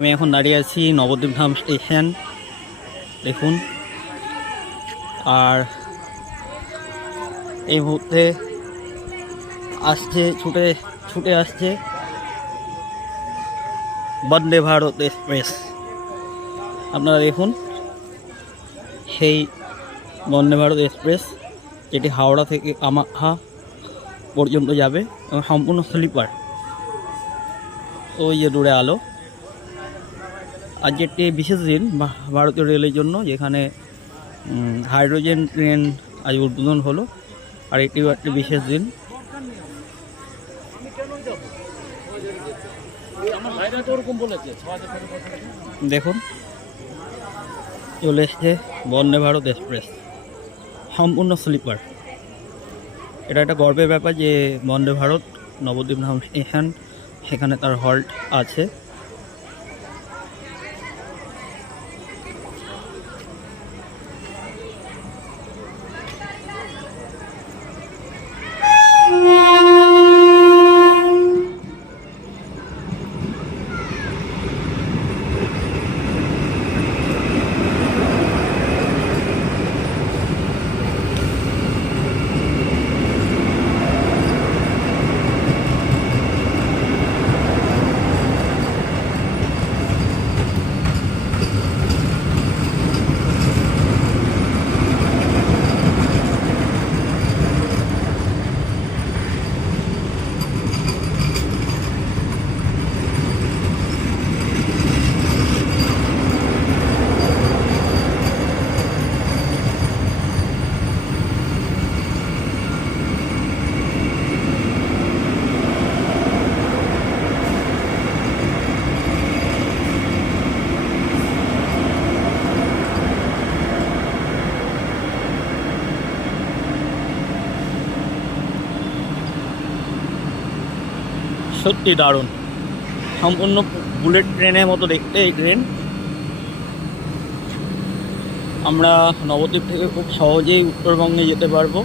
আমি এখন দাঁড়িয়ে আছি নবদ্বীপ-ধাম স্টেশন দেখুন। আর এই মুহূর্তে ছুটে আসছে বন্দে ভারত এক্সপ্রেস। আপনারা দেখুন সেই বন্দে ভারত এক্সপ্রেস যেটি হাওড়া থেকে কামাখ্যা পর্যন্ত যাবে এবং সম্পূর্ণ স্লিপার। ওই যে দূরে আলো। আজ একটি বিশেষ দিন ভারতীয় রেলের জন্য, যেখানে হাইড্রোজেন ট্রেন আজ উদ্বোধন হলো। আর এটিও একটি বিশেষ দিন। দেখুন চলে এসছে বন্দে ভারত এক্সপ্রেস, সম্পূর্ণ স্লিপার। এটা একটা গর্বের ব্যাপার যে বন্দে ভারত নবদ্বীপ-ধাম স্টেশন, সেখানে তার হল্ট আছে। সত্যি দারুণ, সম্পূর্ণ বুলেট ট্রেনের মতো দেখতে এই ট্রেন। আমরা নবদ্বীপ থেকে খুব সহজেই উত্তরবঙ্গে যেতে পারবো।